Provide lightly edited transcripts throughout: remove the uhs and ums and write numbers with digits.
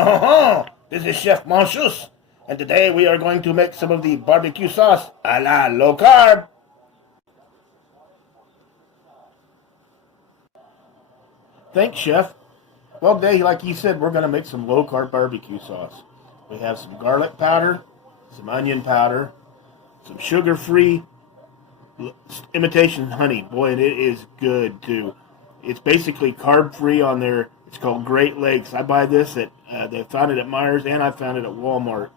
Oh, this is Chef Monchus, and today we are going to make some of the barbecue sauce a la low carb. Thanks, Chef. Well, today, like you said, we're going to make some low carb barbecue sauce. We have some garlic powder, some onion powder, some sugar-free imitation honey. Boy, and it is good too. It's basically carb-free on there. It's called Great Lakes. I buy this at, they found it at Myers, and I found it at Walmart.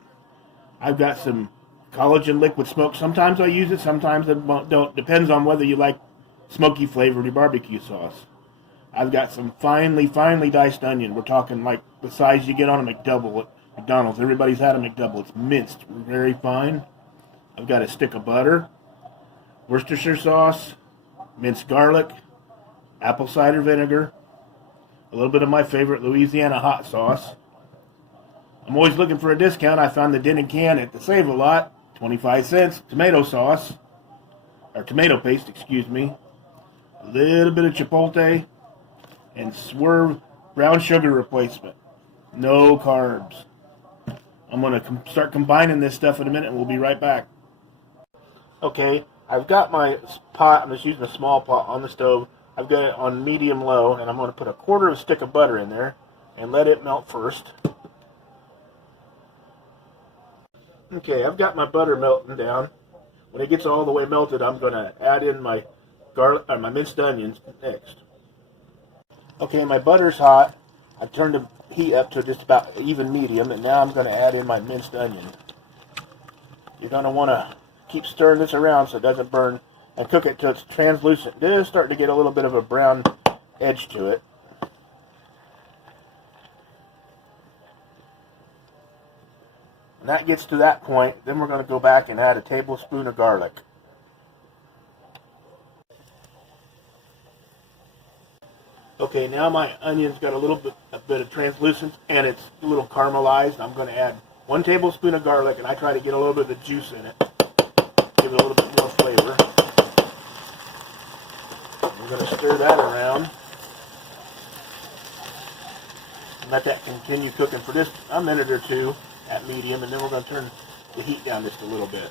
I've got some collagen liquid smoke. Sometimes I use it, sometimes I don't. Depends on whether you like smoky flavored barbecue sauce. I've got some finely diced onion. We're talking like the size you get on a McDouble at McDonald's. Everybody's had a McDouble. It's minced, very fine. I've got a stick of butter, Worcestershire sauce, minced garlic, apple cider vinegar, a little bit of my favorite Louisiana hot sauce. I'm always looking for a discount. I found the dented can at the Save A Lot, 25 cents. Tomato sauce, or tomato paste, excuse me. A little bit of chipotle, and Swerve brown sugar replacement. No carbs. I'm going to start combining this stuff in a minute, and we'll be right back. Okay, I've got my pot. I'm just using a small pot on the stove. I've got it on medium-low, and I'm going to put a quarter of a stick of butter in there and let it melt first. Okay, I've got my butter melting down. When it gets all the way melted, I'm going to add in my garlic, or my minced onions next. Okay, my butter's hot. I've turned the heat up to just about even medium, and now I'm going to add in my minced onion. You're going to want to keep stirring this around so it doesn't burn, and cook it till it's translucent. It is starting to get a little bit of a brown edge to it. When that gets to that point, then we're going to go back and add a tablespoon of garlic. Okay, now my onion's got a bit of translucence, and it's a little caramelized. I'm going to add 1 tablespoon of garlic, and I try to get a little bit of the juice in it. Give it a little bit more flavor. I'm going to stir that around. And let that continue cooking for just a minute or two at medium, and then we're going to turn the heat down just a little bit.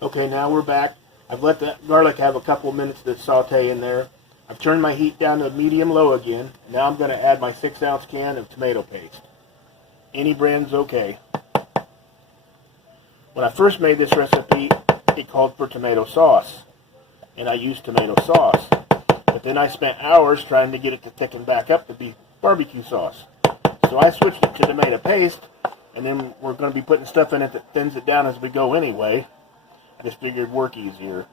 Okay, now we're back. I've let that garlic have a couple of minutes to saute in there. I've turned my heat down to medium-low again. Now I'm going to add my 6-ounce can of tomato paste. Any brand's okay. When I first made this recipe, it called for tomato sauce, and I used tomato sauce. But then I spent hours trying to get it to thicken back up to be barbecue sauce. So I switched it to tomato paste, and then we're going to be putting stuff in it that thins it down as we go anyway. I just figured it'd work easier.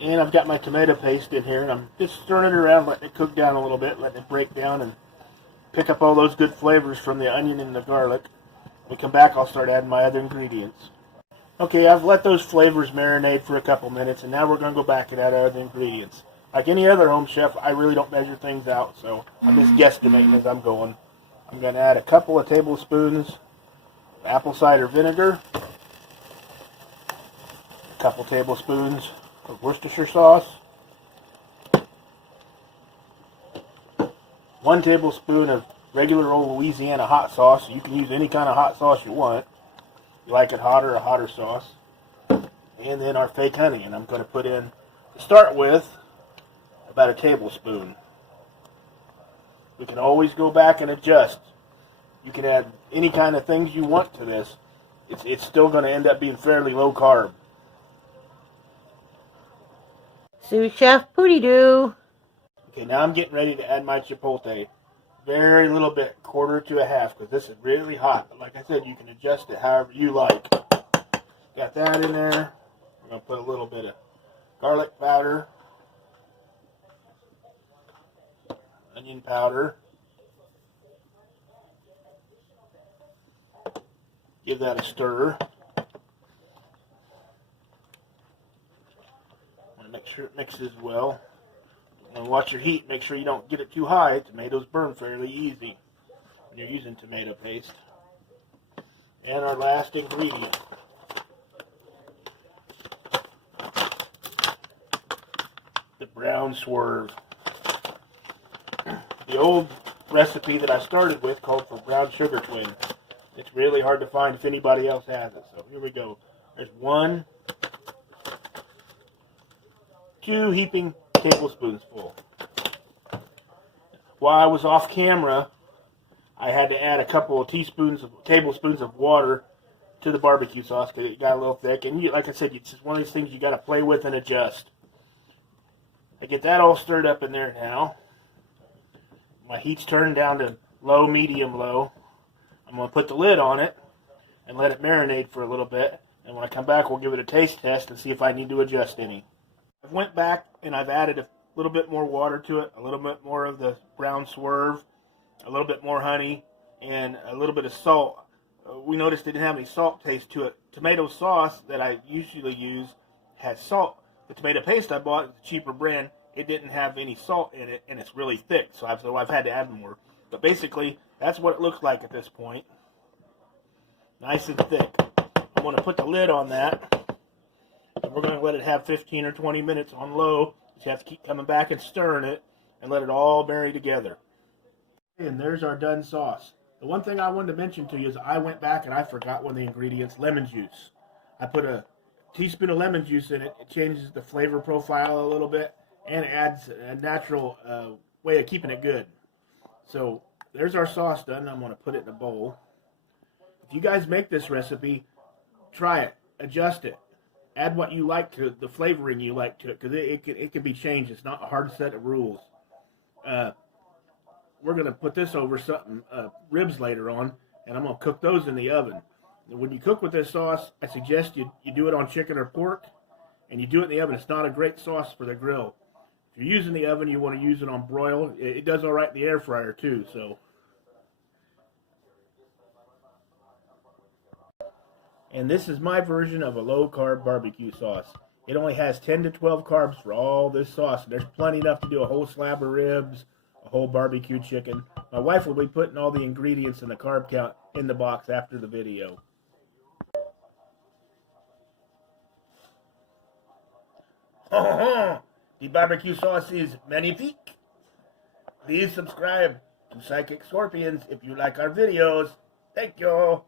And I've got my tomato paste in here, and I'm just stirring it around, letting it cook down a little bit, letting it break down and pick up all those good flavors from the onion and the garlic. When we come back, I'll start adding my other ingredients. Okay, I've let those flavors marinate for a couple minutes, and now we're going to go back and add our other ingredients. Like any other home chef, I really don't measure things out, so I'm just guesstimating as I'm going. I'm going to add a couple of tablespoons of apple cider vinegar, a couple tablespoons of Worcestershire sauce, 1 tablespoon of regular old Louisiana hot sauce. You can use any kind of hot sauce you want. You like it hotter, a hotter sauce. And then our fake honey, and I'm going to put in, to start with, about a tablespoon. We can always go back and adjust. You can add any kind of things you want to this. It's still going to end up being fairly low carb. Sous Chef Pooty Doo. Okay, now I'm getting ready to add my chipotle. Very little bit, quarter to a half, because this is really hot. But like I said, you can adjust it however you like. Got that in there. I'm going to put a little bit of garlic powder, onion powder. Give that a stir. Make sure it mixes well. And watch your heat. Make sure you don't get it too high. Tomatoes burn fairly easy when you're using tomato paste. And our last ingredient. The brown Swerve. The old recipe that I started with called for brown sugar twin. It's really hard to find if anybody else has it. So here we go. There's 1, 2 heaping tablespoons full. While I was off camera, I had to add a couple of tablespoons of water to the barbecue sauce because it got a little thick. And like I said, it's just one of these things you got to play with and adjust. I get that all stirred up in there now. My heat's turned down to low, medium, low. I'm going to put the lid on it and let it marinate for a little bit. And when I come back, we'll give it a taste test and see if I need to adjust any. I went back and I've added a little bit more water to it, a little bit more of the brown Swerve, a little bit more honey, and a little bit of salt. We noticed it didn't have any salt taste to it. Tomato sauce that I usually use has salt. The tomato paste I bought, the cheaper brand, it didn't have any salt in it, and it's really thick, so I've had to add more. But basically, that's what it looks like at this point. Nice and thick. I'm going to put the lid on that, and we're going to let it have 15 or 20 minutes on low. You have to keep coming back and stirring it, and let it all marry together. And there's our done sauce. The one thing I wanted to mention to you is I went back and I forgot one of the ingredients, lemon juice. I put a teaspoon of lemon juice in it. It changes the flavor profile a little bit and adds a natural way of keeping it good. So there's our sauce done. I'm going to put it in a bowl. If you guys make this recipe, try it, adjust it, add what you like to the flavoring you like to it, because it can be changed. It's not a hard set of rules. We're going to put this over something, ribs later on, and I'm going to cook those in the oven. And when you cook with this sauce, I suggest you do it on chicken or pork, and you do it in the oven. It's not a great sauce for the grill. If you're using the oven, you want to use it on broil. It does all right in the air fryer too. So, and this is my version of a low-carb barbecue sauce. It only has 10 to 12 carbs for all this sauce. There's plenty enough to do a whole slab of ribs, a whole barbecue chicken. My wife will be putting all the ingredients and the carb count in the box after the video. The barbecue sauce is magnifique. Please subscribe to Psychic Scorpions if you like our videos. Thank you.